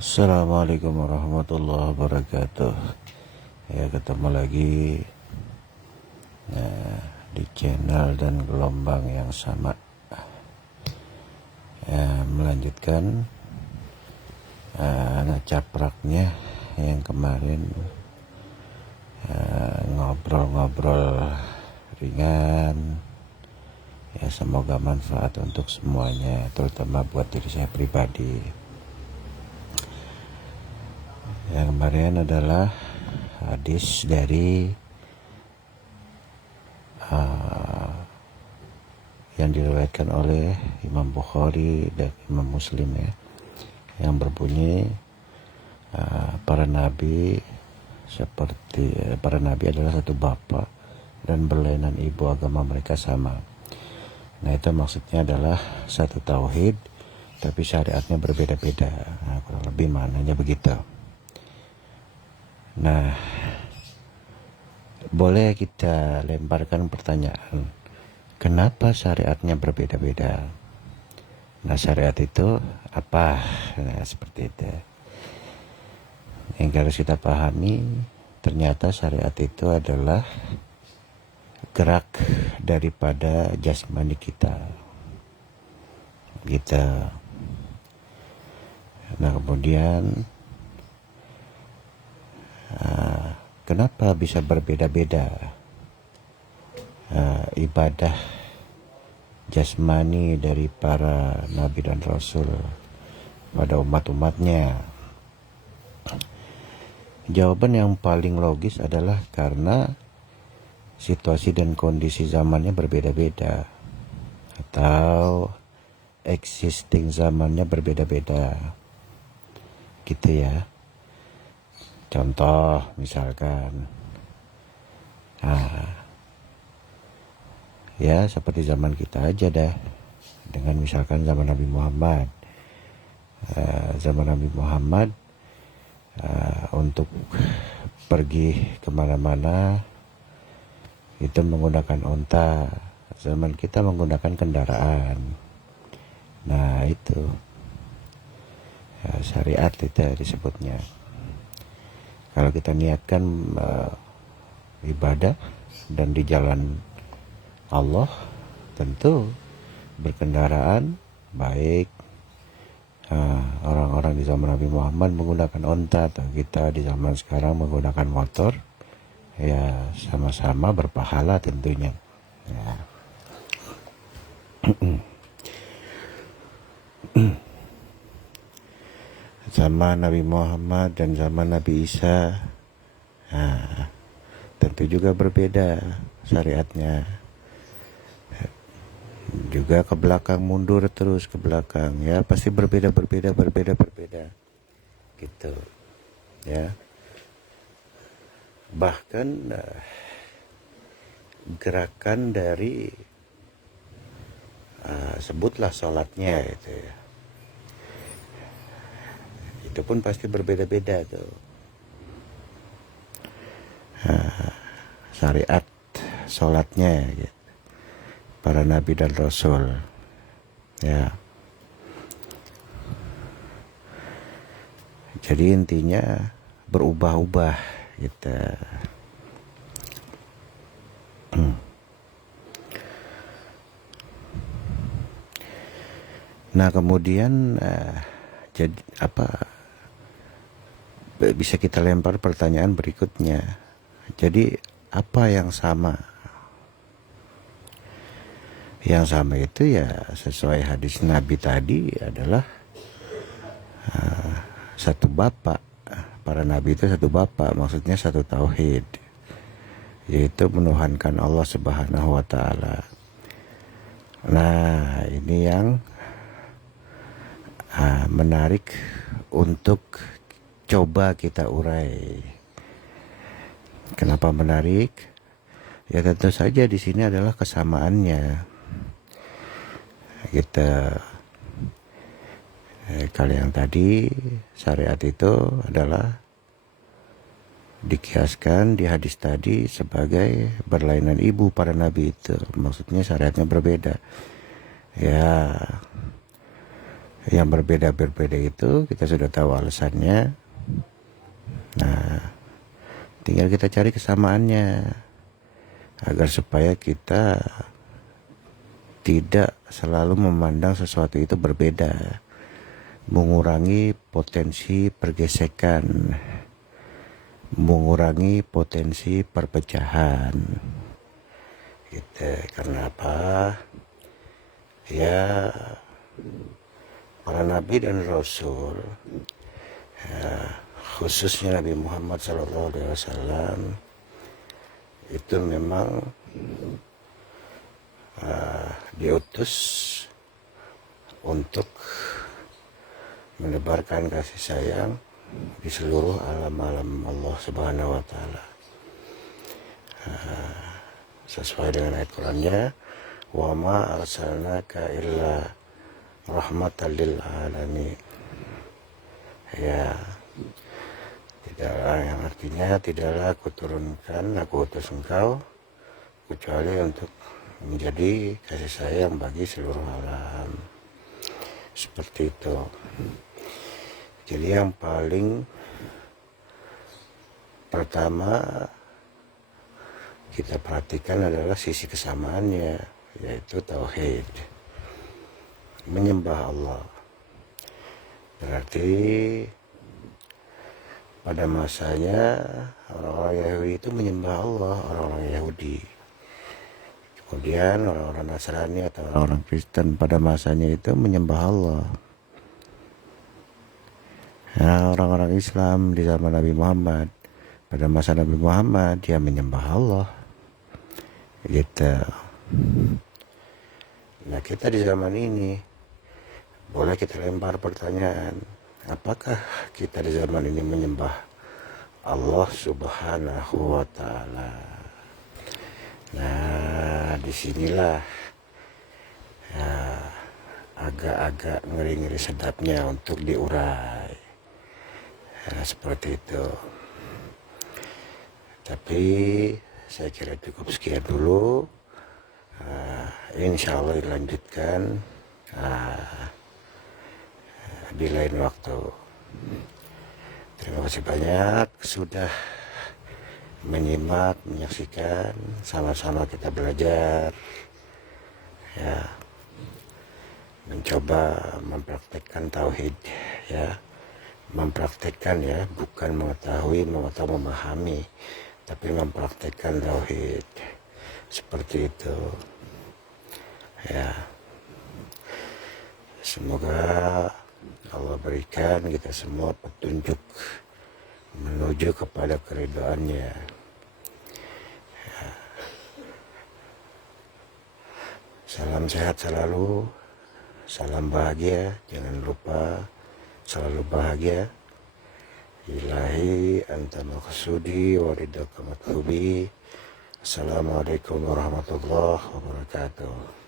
Assalamualaikum warahmatullahi wabarakatuh. Ya, ketemu lagi di channel dan gelombang yang sama. Ya, melanjutkan capraknya yang kemarin, ngobrol-ngobrol ringan. Ya, semoga manfaat untuk semuanya, terutama buat diri saya pribadi. Yang kemarin adalah hadis dari yang diriwayatkan oleh Imam Bukhari dan Imam Muslim, ya, yang berbunyi para nabi adalah satu bapa dan berlainan ibu, agama mereka sama. Nah, itu maksudnya adalah satu tauhid tapi syariatnya berbeda-beda. Nah, kurang lebih maknanya begitu. Nah, boleh kita lemparkan pertanyaan, kenapa syariatnya berbeda-beda? Nah, syariat itu apa? Nah, seperti itu. Yang harus kita pahami, ternyata syariat itu adalah gerak daripada jasmani kita. Gitu. Nah, kemudian kenapa bisa berbeda-beda ibadah jasmani dari para nabi dan rasul pada umat-umatnya? Jawaban yang paling logis adalah karena situasi dan kondisi zamannya berbeda-beda, atau existing zamannya berbeda-beda, gitu ya. Contoh misalkan, ya seperti zaman kita aja dah, dengan misalkan zaman Nabi Muhammad. Zaman Nabi Muhammad untuk pergi kemana-mana itu menggunakan onta. Zaman kita menggunakan kendaraan. Nah, itu syariat itu disebutnya. Kalau kita niatkan ibadah dan di jalan Allah, tentu berkendaraan, baik orang-orang di zaman Nabi Muhammad menggunakan onta, atau kita di zaman sekarang menggunakan motor, ya sama-sama berpahala tentunya. Ya. Zaman Nabi Muhammad dan zaman Nabi Isa, tentu juga berbeda syariatnya. Juga ke belakang, mundur terus ke belakang, ya pasti berbeda gitu, ya. Bahkan gerakan dari sebutlah sholatnya itu, ya, itu pun pasti berbeda-beda tuh. Syariat sholatnya gitu, para nabi dan rasul, ya. Jadi intinya berubah-ubah gitu. Nah, kemudian jadi apa? Bisa kita lempar pertanyaan berikutnya. Jadi apa yang sama? Yang sama itu ya sesuai hadis Nabi tadi adalah satu bapak. Para nabi itu satu bapak, maksudnya satu tauhid, yaitu menuhankan Allah Subhanahu wa Ta'ala. Nah, ini yang menarik untuk coba kita urai. Kenapa menarik? Ya tentu saja di sini adalah kesamaannya. Kalau yang tadi syariat itu adalah dikiaskan di hadis tadi sebagai berlainan ibu para nabi itu, maksudnya syariatnya berbeda. Ya, Yang berbeda-berbeda itu kita sudah tahu alasannya. Nah, tinggal kita cari kesamaannya agar supaya kita tidak selalu memandang sesuatu itu berbeda, mengurangi potensi pergesekan, mengurangi potensi perpecahan. Gitu. Karena apa? Ya, para nabi dan rasul, ya, khususnya Nabi Muhammad SAW itu memang diutus untuk menebarkan kasih sayang di seluruh alam-alam Allah Subhanahu wa Ta'ala. Sesuai dengan ayat Qurannya, wa ma arsalnaka illa rahmatan lil alamin. Ya, tidaklah, yang artinya tidaklah aku turunkan, aku utus engkau kecuali untuk menjadi kasih sayang bagi seluruh alam. Seperti itu. Jadi yang paling pertama kita perhatikan adalah sisi kesamaannya, yaitu tauhid, menyembah Allah. Berarti pada masanya orang-orang Yahudi itu menyembah Allah, orang-orang Yahudi. Kemudian orang-orang Nasrani atau orang-orang Kristen pada masanya itu menyembah Allah. Nah, orang-orang Islam di zaman Nabi Muhammad, pada masa Nabi Muhammad dia menyembah Allah. Gitu. Nah, kita di zaman ini boleh kita lempar pertanyaan, apakah kita di zaman ini menyembah Allah Subhanahu wa Ta'ala? Nah, disinilah ya, agak-agak ngeri-ngeri sedapnya untuk diurai. Ya, seperti itu. Tapi saya kira cukup sekian dulu. Insya Allah dilanjutkan di lain waktu. Terima kasih banyak sudah menyimak, menyaksikan. Sama-sama kita belajar, ya, mencoba mempraktekkan tauhid, ya, mempraktekkan, ya, bukan mengetahui atau memahami, tapi mempraktekkan tauhid. Seperti itu, ya. Semoga Allah berikan kita semua petunjuk menuju kepada keridhaannya. Ya. Salam sehat selalu, salam bahagia, jangan lupa selalu bahagia. Ilahi anta maqsudi wa ridaka matlubi. Assalamualaikum warahmatullahi wabarakatuh.